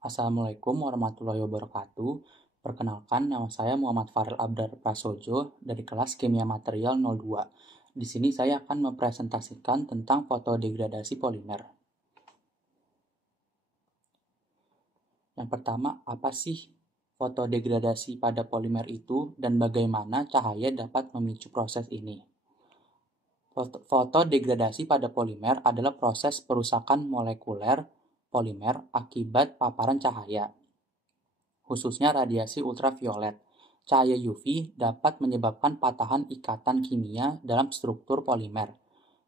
Assalamualaikum warahmatullahi wabarakatuh. Perkenalkan, nama saya Muhammad Farel Abdar Prasojo dari kelas Kimia Material 02. Di sini saya akan mempresentasikan tentang fotodegradasi polimer. Yang pertama, apa sih fotodegradasi pada polimer itu dan bagaimana cahaya dapat memicu proses ini? Fotodegradasi pada polimer adalah proses perusakan molekuler polimer akibat paparan cahaya, khususnya radiasi ultraviolet. Cahaya UV dapat menyebabkan patahan ikatan kimia dalam struktur polimer,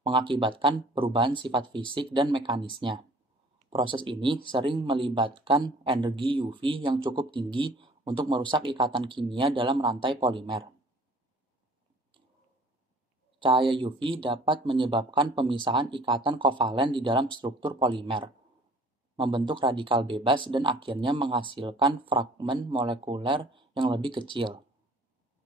mengakibatkan perubahan sifat fisik dan mekanisnya. Proses ini sering melibatkan energi UV yang cukup tinggi untuk merusak ikatan kimia dalam rantai polimer. Cahaya UV dapat menyebabkan pemisahan ikatan kovalen di dalam struktur polimer, membentuk radikal bebas dan akhirnya menghasilkan fragmen molekuler yang lebih kecil.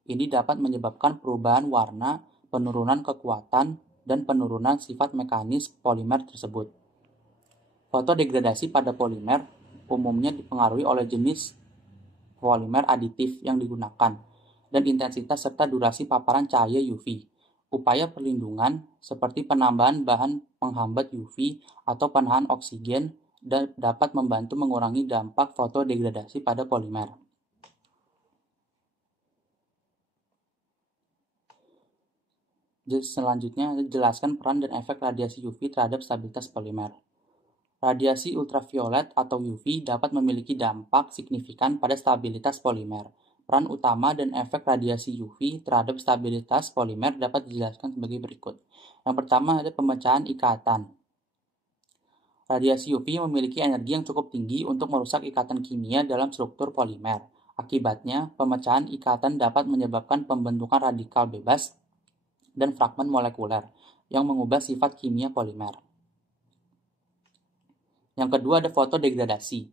Ini dapat menyebabkan perubahan warna, penurunan kekuatan, dan penurunan sifat mekanis polimer tersebut. Fotodegradasi pada polimer umumnya dipengaruhi oleh jenis polimer aditif yang digunakan dan intensitas serta durasi paparan cahaya UV. Upaya perlindungan seperti penambahan bahan penghambat UV atau penahan oksigen dapat membantu mengurangi dampak fotodegradasi pada polimer. Selanjutnya, jelaskan peran dan efek radiasi UV terhadap stabilitas polimer. Radiasi ultraviolet atau UV dapat memiliki dampak signifikan pada stabilitas polimer. Peran utama dan efek radiasi UV terhadap stabilitas polimer dapat dijelaskan sebagai berikut. Yang pertama ada pemecahan ikatan. Radiasi UV memiliki energi yang cukup tinggi untuk merusak ikatan kimia dalam struktur polimer. Akibatnya, pemecahan ikatan dapat menyebabkan pembentukan radikal bebas dan fragmen molekuler yang mengubah sifat kimia polimer. Yang kedua ada fotodegradasi.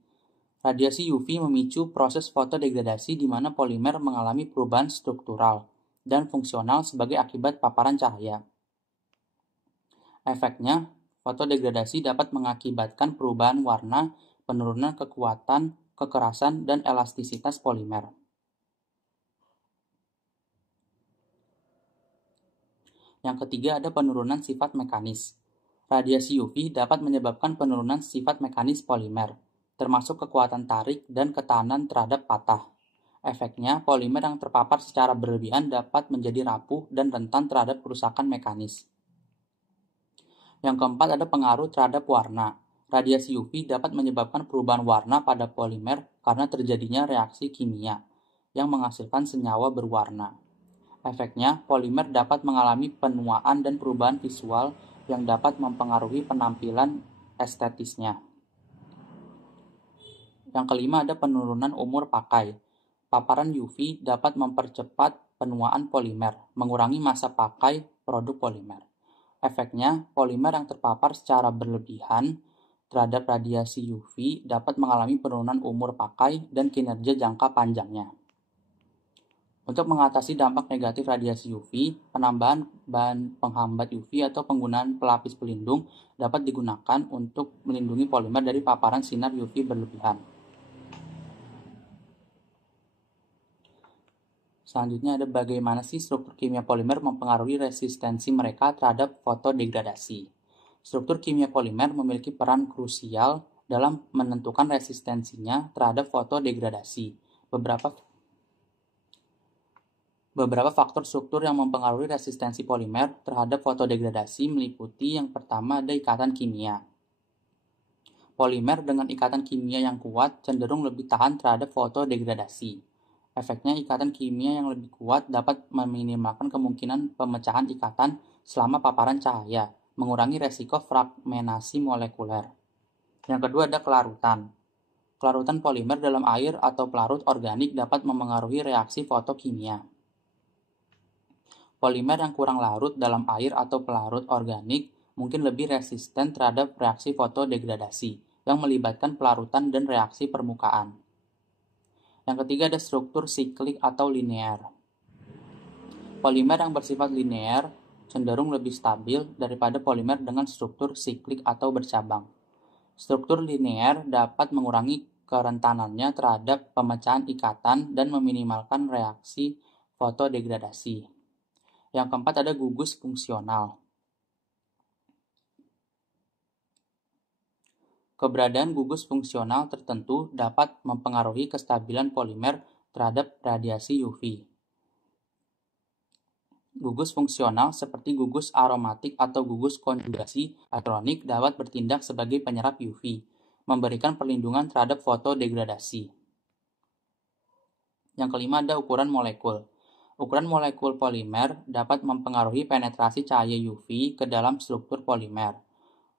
Radiasi UV memicu proses fotodegradasi di mana polimer mengalami perubahan struktural dan fungsional sebagai akibat paparan cahaya. Efeknya, fotodegradasi dapat mengakibatkan perubahan warna, penurunan kekuatan, kekerasan, dan elastisitas polimer. Yang ketiga ada penurunan sifat mekanis. Radiasi UV dapat menyebabkan penurunan sifat mekanis polimer, termasuk kekuatan tarik dan ketahanan terhadap patah. Efeknya, polimer yang terpapar secara berlebihan dapat menjadi rapuh dan rentan terhadap kerusakan mekanis. Yang keempat ada pengaruh terhadap warna. Radiasi UV dapat menyebabkan perubahan warna pada polimer karena terjadinya reaksi kimia yang menghasilkan senyawa berwarna. Efeknya, polimer dapat mengalami penuaan dan perubahan visual yang dapat mempengaruhi penampilan estetisnya. Yang kelima ada penurunan umur pakai. Paparan UV dapat mempercepat penuaan polimer, mengurangi masa pakai produk polimer. Efeknya, polimer yang terpapar secara berlebihan terhadap radiasi UV dapat mengalami penurunan umur pakai dan kinerja jangka panjangnya. Untuk mengatasi dampak negatif radiasi UV, penambahan bahan penghambat UV atau penggunaan pelapis pelindung dapat digunakan untuk melindungi polimer dari paparan sinar UV berlebihan. Selanjutnya ada bagaimana sih struktur kimia polimer mempengaruhi resistensi mereka terhadap fotodegradasi. Struktur kimia polimer memiliki peran krusial dalam menentukan resistensinya terhadap fotodegradasi. Beberapa faktor struktur yang mempengaruhi resistensi polimer terhadap fotodegradasi meliputi yang pertama ada ikatan kimia. Polimer dengan ikatan kimia yang kuat cenderung lebih tahan terhadap fotodegradasi. Efeknya, ikatan kimia yang lebih kuat dapat meminimalkan kemungkinan pemecahan ikatan selama paparan cahaya, mengurangi resiko fragmentasi molekuler. Yang kedua ada kelarutan. Kelarutan polimer dalam air atau pelarut organik dapat memengaruhi reaksi fotokimia. Polimer yang kurang larut dalam air atau pelarut organik mungkin lebih resisten terhadap reaksi fotodegradasi yang melibatkan pelarutan dan reaksi permukaan. Yang ketiga ada struktur siklik atau linear. Polimer yang bersifat linear cenderung lebih stabil daripada polimer dengan struktur siklik atau bercabang. Struktur linear dapat mengurangi kerentanannya terhadap pemecahan ikatan dan meminimalkan reaksi fotodegradasi. Yang keempat ada gugus fungsional. Keberadaan gugus fungsional tertentu dapat mempengaruhi kestabilan polimer terhadap radiasi UV. Gugus fungsional seperti gugus aromatik atau gugus konjugasi elektronik dapat bertindak sebagai penyerap UV, memberikan perlindungan terhadap fotodegradasi. Yang kelima ada ukuran molekul. Ukuran molekul polimer dapat mempengaruhi penetrasi cahaya UV ke dalam struktur polimer.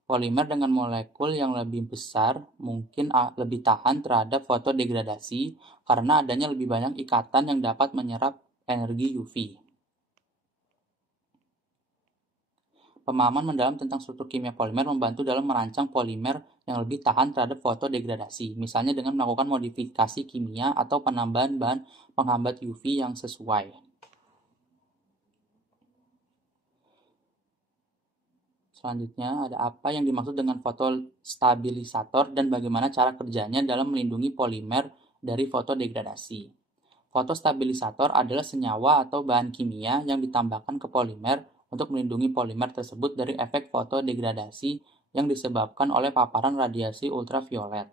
Polimer dengan molekul yang lebih besar mungkin lebih tahan terhadap fotodegradasi karena adanya lebih banyak ikatan yang dapat menyerap energi UV. Pemahaman mendalam tentang struktur kimia polimer membantu dalam merancang polimer yang lebih tahan terhadap fotodegradasi, misalnya dengan melakukan modifikasi kimia atau penambahan bahan penghambat UV yang sesuai. Selanjutnya, ada apa yang dimaksud dengan fotostabilisator dan bagaimana cara kerjanya dalam melindungi polimer dari fotodegradasi. Fotostabilisator adalah senyawa atau bahan kimia yang ditambahkan ke polimer untuk melindungi polimer tersebut dari efek fotodegradasi yang disebabkan oleh paparan radiasi ultraviolet.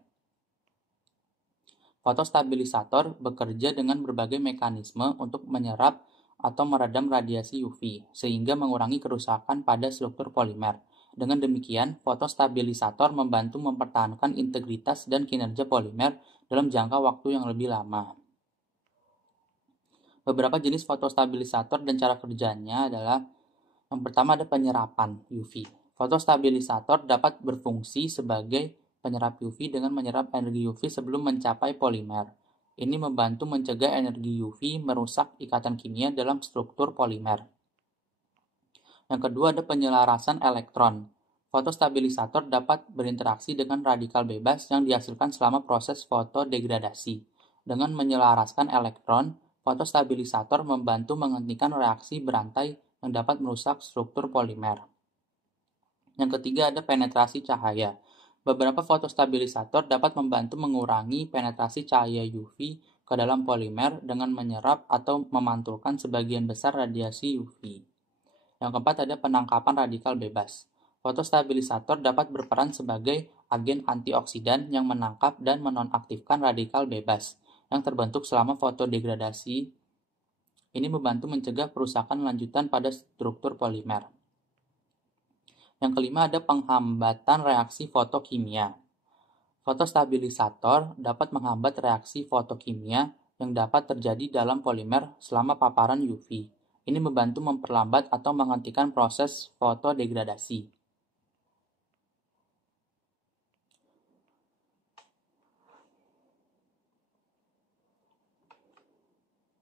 Fotostabilisator bekerja dengan berbagai mekanisme untuk menyerap atau meredam radiasi UV, sehingga mengurangi kerusakan pada struktur polimer. Dengan demikian, fotostabilisator membantu mempertahankan integritas dan kinerja polimer dalam jangka waktu yang lebih lama. Beberapa jenis fotostabilisator dan cara kerjanya adalah yang pertama ada penyerapan UV. Fotostabilisator dapat berfungsi sebagai penyerap UV dengan menyerap energi UV sebelum mencapai polimer. Ini membantu mencegah energi UV merusak ikatan kimia dalam struktur polimer. Yang kedua ada penyelarasan elektron. Fotostabilisator dapat berinteraksi dengan radikal bebas yang dihasilkan selama proses fotodegradasi. Dengan menyelaraskan elektron, fotostabilisator membantu menghentikan reaksi berantai yang dapat merusak struktur polimer. Yang ketiga ada penetrasi cahaya. Beberapa fotostabilisator dapat membantu mengurangi penetrasi cahaya UV ke dalam polimer dengan menyerap atau memantulkan sebagian besar radiasi UV. Yang keempat ada penangkapan radikal bebas. Fotostabilisator dapat berperan sebagai agen antioksidan yang menangkap dan menonaktifkan radikal bebas yang terbentuk selama fotodegradasi. Ini membantu mencegah kerusakan lanjutan pada struktur polimer. Yang kelima ada penghambatan reaksi fotokimia. Fotostabilisator dapat menghambat reaksi fotokimia yang dapat terjadi dalam polimer selama paparan UV. Ini membantu memperlambat atau menghentikan proses fotodegradasi.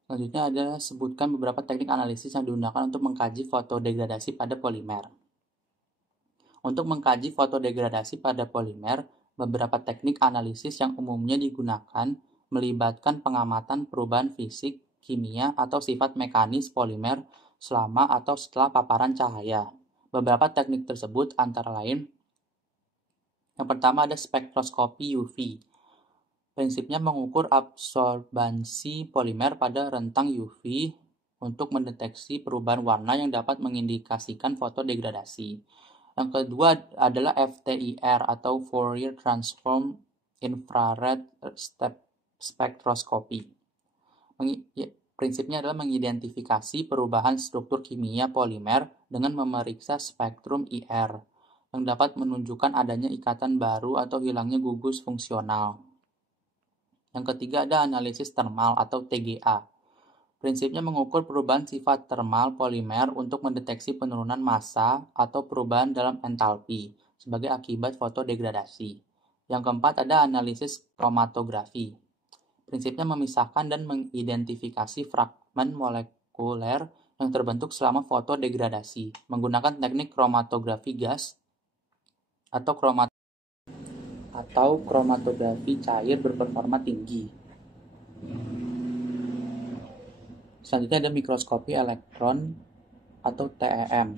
Selanjutnya adalah sebutkan beberapa teknik analisis yang digunakan untuk mengkaji fotodegradasi pada polimer. Untuk mengkaji fotodegradasi pada polimer, beberapa teknik analisis yang umumnya digunakan melibatkan pengamatan perubahan fisik, kimia, atau sifat mekanis polimer selama atau setelah paparan cahaya. Beberapa teknik tersebut antara lain, yang pertama ada spektroskopi UV. Prinsipnya mengukur absorbansi polimer pada rentang UV untuk mendeteksi perubahan warna yang dapat mengindikasikan fotodegradasi. Yang kedua adalah FTIR atau Fourier Transform Infrared Spectroscopy. Prinsipnya adalah mengidentifikasi perubahan struktur kimia polimer dengan memeriksa spektrum IR yang dapat menunjukkan adanya ikatan baru atau hilangnya gugus fungsional. Yang ketiga ada analisis termal atau TGA. Prinsipnya mengukur perubahan sifat termal polimer untuk mendeteksi penurunan massa atau perubahan dalam entalpi sebagai akibat fotodegradasi. Yang keempat ada analisis kromatografi. Prinsipnya memisahkan dan mengidentifikasi fragmen molekuler yang terbentuk selama fotodegradasi menggunakan teknik kromatografi gas atau kromatografi cair berperforma tinggi. Selanjutnya ada mikroskopi elektron atau TEM.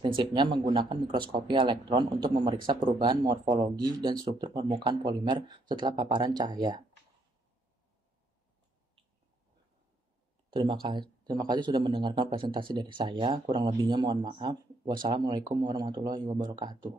Prinsipnya menggunakan mikroskopi elektron untuk memeriksa perubahan morfologi dan struktur permukaan polimer setelah paparan cahaya. Terima kasih sudah mendengarkan presentasi dari saya. Kurang lebihnya mohon maaf. Wassalamualaikum warahmatullahi wabarakatuh.